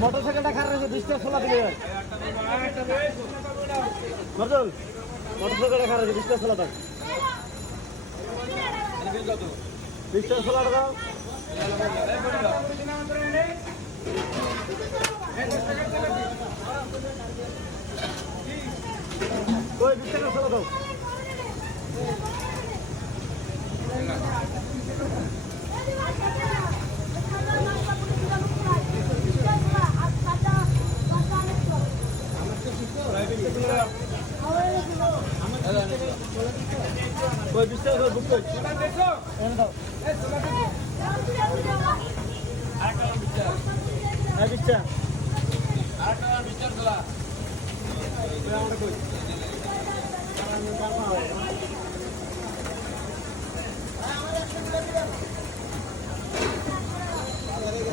মোটরসাইকেলটা খারাপ হয়েছে 20টা ছোলা দিলে মর্দল মোটরসাইকেলটা খারাপ হয়েছে 20টা ছোলা দাও 20টা ছোলা দাও ওই 20 টাকা ছোলা দাও ওই 20 টাকা বুক কর এনে দাও হ্যাঁ 20 টাকা আরেকটা 20 টাকা ছোলা আমরা কই আমাদের